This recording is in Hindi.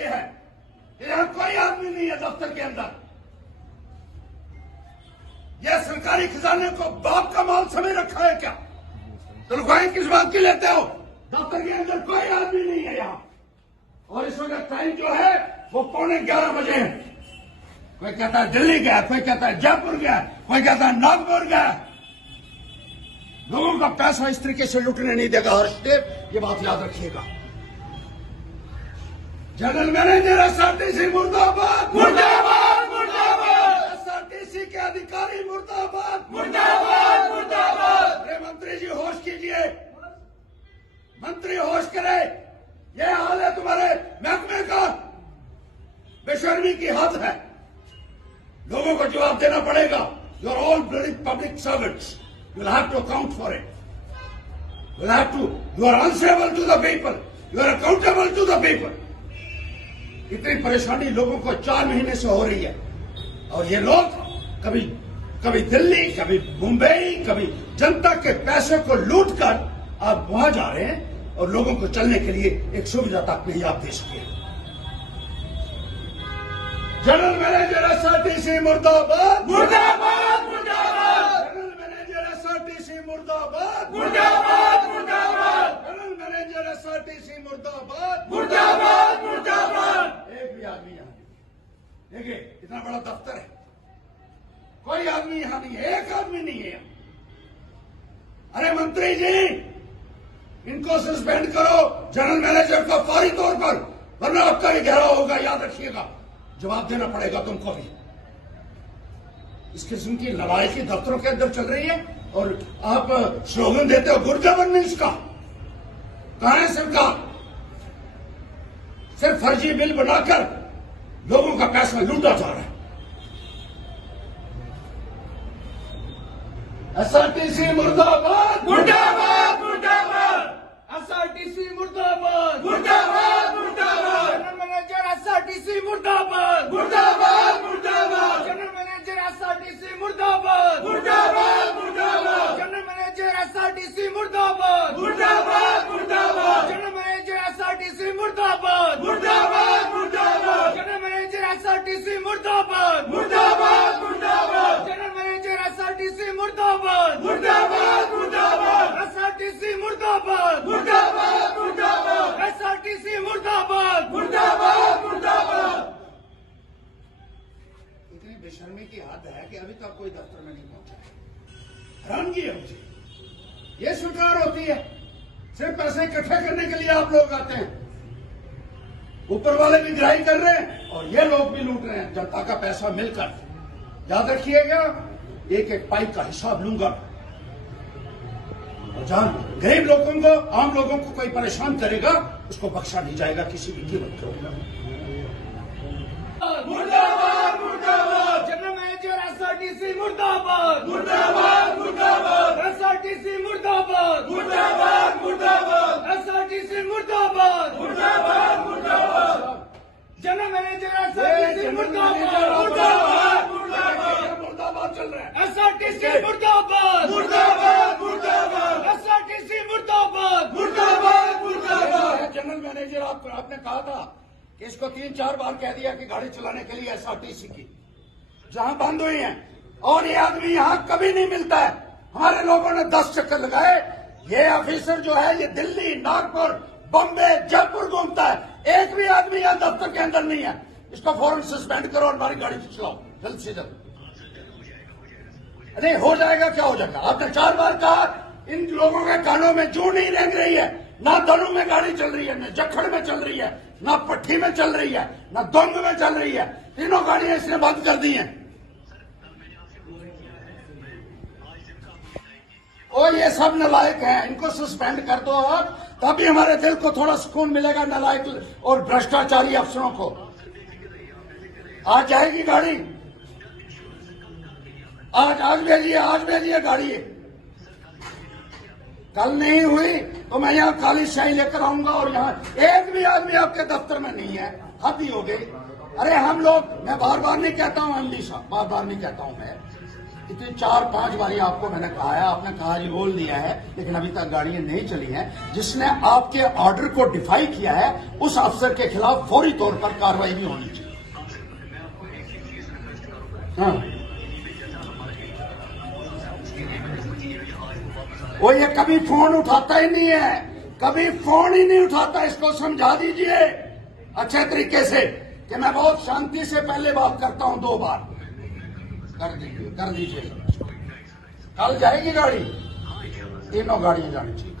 ये है कि यहाँ कोई आदमी नहीं है दफ्तर के अंदर। यह सरकारी खजाने को बाप का माल समझ रखा है क्या? तनख्वाहें किस बात की लेते हो? दफ्तर के अंदर कोई आदमी नहीं है यहाँ। और इस वक्त टाइम जो है वो 11:15 बजे है। कोई कहता है दिल्ली गया, कोई कहता है जयपुर गया, कोई कहता है नागपुर गया। लोगों का पैसा इस तरीके से लुटने नहीं देगा हर्षदेव, ये बात याद रखिएगा। जनरल मैनेजर एसआरटीसी मुर्दाबाद, मुर्दाबाद, मुर्दाबाद। एसआरटीसी के अधिकारी मुर्दाबाद, मुर्दाबाद, मुर्दाबाद। अरे मंत्री जी होश कीजिए, मंत्री होश करे। यह हाल है तुम्हारे महकमे का, बेशर्मी की हद है। लोगों को जवाब देना पड़ेगा। You are all bloody public servants, you will have to account for it, you will have to, you are answerable to the people, you are accountable to the people. इतनी परेशानी लोगों को 4 महीने से हो रही है और ये लोग कभी दिल्ली, कभी मुंबई, कभी जनता के पैसे को लूट कर आप वहां जा रहे हैं और लोगों को चलने के लिए एक सुविधा तक नहीं आप दे सके। जनरल मैनेजर एसआरटीसी मुर्दाबाद, मुर्दाबाद, मुर्दाबाद। जनरल मैनेजर एसआरटीसी मुर्दाबाद, मुर्दाबाद, मुर्दाबाद। जनरल मैनेजर एसआरटीसी मुर्दाबाद, मुर्दाबाद, मुर्दाबाद। एक भी आदमी यहाँ नहीं। देखिए इतना बड़ा दफ्तर है, कोई आदमी यहाँ नहीं है, एक आदमी नहीं है। अरे मंत्री जी, इनको सस्पेंड करो, जनरल मैनेजर को फौरी तौर पर, वरना आपका ये घेराव होगा, याद रखिएगा। जवाब देना पड़ेगा तुमको भी। इस किस्म की लड़ाई दफ्तरों के अंदर चल रही है और आप स्लोगन देते हो गुड गवर्नेंस का। कहां है सरकार? सिर्फ फर्जी बिल बनाकर लोगों का पैसा लूटा जा रहा है। एसआरटीसी मुर्दाबाद, मुर्दाबाद, मुर्दाबाद। एसआरटीसी मुर्दाबाद, मुर्दाबाद, मुर्दाबाद। जनरल मैनेजर एसआरटीसी मुर्दाबाद, मुर्दाबाद, मुर्दाबाद। जनरल मैनेजर एसआरटीसी मुर्दाबाद, मुर्दाबाद, मुर्दाबाद। जनरल मैनेजर एसआरटीसी मुर्दाबाद, मुर्दाबाद, मुर्दाबाद। जनरल मैनेजर एसआरटीसी मुर्दाबाद, मुर्दाबाद, मुर्दाबाद। जनरल मैनेजर एसआरटीसी मुर्दाबाद, मुर्दाबाद, मुर्दाबाद। जनरल मैनेजर एसआरटीसी मुर्दाबाद, मुर्दाबाद, मुर्दाबाद। एसआरटीसी मुर्दाबाद, मुर्दाबाद, मुर्दाबाद। एसआरटीसी मुर्दाबाद, मुर्दाबाद, मुर्दाबाद। इतनी बेशर्मी की हद है कि अभी तक कोई दफ्तर में नहीं पहुंचा। हैरानगी है मुझे, ये स्वीकार होती है? सिर्फ पैसे इकट्ठे करने के लिए आप लोग आते हैं, ऊपर वाले भी गिराई कर रहे हैं और ये लोग भी लूट रहे हैं जनता का पैसा मिलकर। याद रखिएगा, एक एक पाई का हिसाब लूंगा। और जहां गरीब लोगों को, आम लोगों को कोई परेशान करेगा उसको बख्शा नहीं जाएगा किसी भी कीमत पर। मुर्दाबाद, मुर्दाबाद। जनरल मैनेजर एसआरटीसी मुर्दाबाद, मुर्दाबाद, मुर्दाबाद। एसआरटीसी मुर्दाबाद, मुर्दाबाद, मुर्दाबाद। एसआरटीसी मुर्दाबाद, मुर्दाबाद, मुर्दाबाद। जनरल मैनेजर एसआरटीसी मुर्दाबाद, मुर्दाबाद, मुर्दाबाद। मुर्दाबाद चल रहा है। एसआरटीसी मुर्दाबाद, मुर्दाबाद, मुर्दाबाद। एसआरटीसी मुर्दाबाद, मुर्दाबाद, मुर्दाबाद। जनरल मैनेजर आपने कहा था कि इसको 3-4 बार कह दिया कि गाड़ी चलाने के लिए एसआरटीसी की जहां बंद हुई है, और ये आदमी यहां कभी नहीं मिलता है। हमारे लोगों ने 10 चक्कर लगाए। ये ऑफिसर जो है ये दिल्ली, नागपुर, बॉम्बे, जयपुर घूमता है, एक भी आदमी यहां दफ्तर के अंदर नहीं है। इसको फौरन सस्पेंड करो और हमारी गाड़ी चलाओ जल्द से जल्द। नहीं हो जाएगा, क्या हो जाएगा? आपने 4 बार कहा। इन लोगों के कानों में जू नहीं रेंग रही है। ना दलू में गाड़ी चल रही है, न जखड़ में चल रही है, ना पट्टी में चल रही है, ना दोंग में चल रही है। तीनों गाड़ियां इसने बंद कर दी हैं। और ये सब नालायक हैं, इनको सस्पेंड कर दो और तभी हमारे दिल को थोड़ा सुकून मिलेगा नालायक और भ्रष्टाचारी अफसरों को। आज जाएगी गाड़ी, आज भेजिए गाड़ी। कल नहीं हुई तो मैं यहाँ काली शाही लेकर आऊंगा और यहाँ एक भी आदमी आपके दफ्तर में नहीं है। हद ही हो गई। अरे हम लोग, मैं बार बार नहीं कहता हूँ एमडी साहब, बार बार नहीं कहता हूँ मैं इतनी 4-5 बारी आपको मैंने कहा है, आपने कहा जी बोल दिया है, लेकिन अभी तक गाड़ियां नहीं चली हैं। जिसने आपके ऑर्डर को डिफाई किया है उस अफसर के खिलाफ फौरी तौर पर कार्रवाई भी होनी चाहिए। हाँ, वो ये कभी फोन उठाता ही नहीं है, कभी फोन ही नहीं उठाता। इसको समझा दीजिए अच्छे तरीके से कि मैं बहुत शांति से पहले बात करता हूं, 2 बार कर दीजिए। कल जाएगी गाड़ी, तीनों गाड़ियां जानी चाहिए।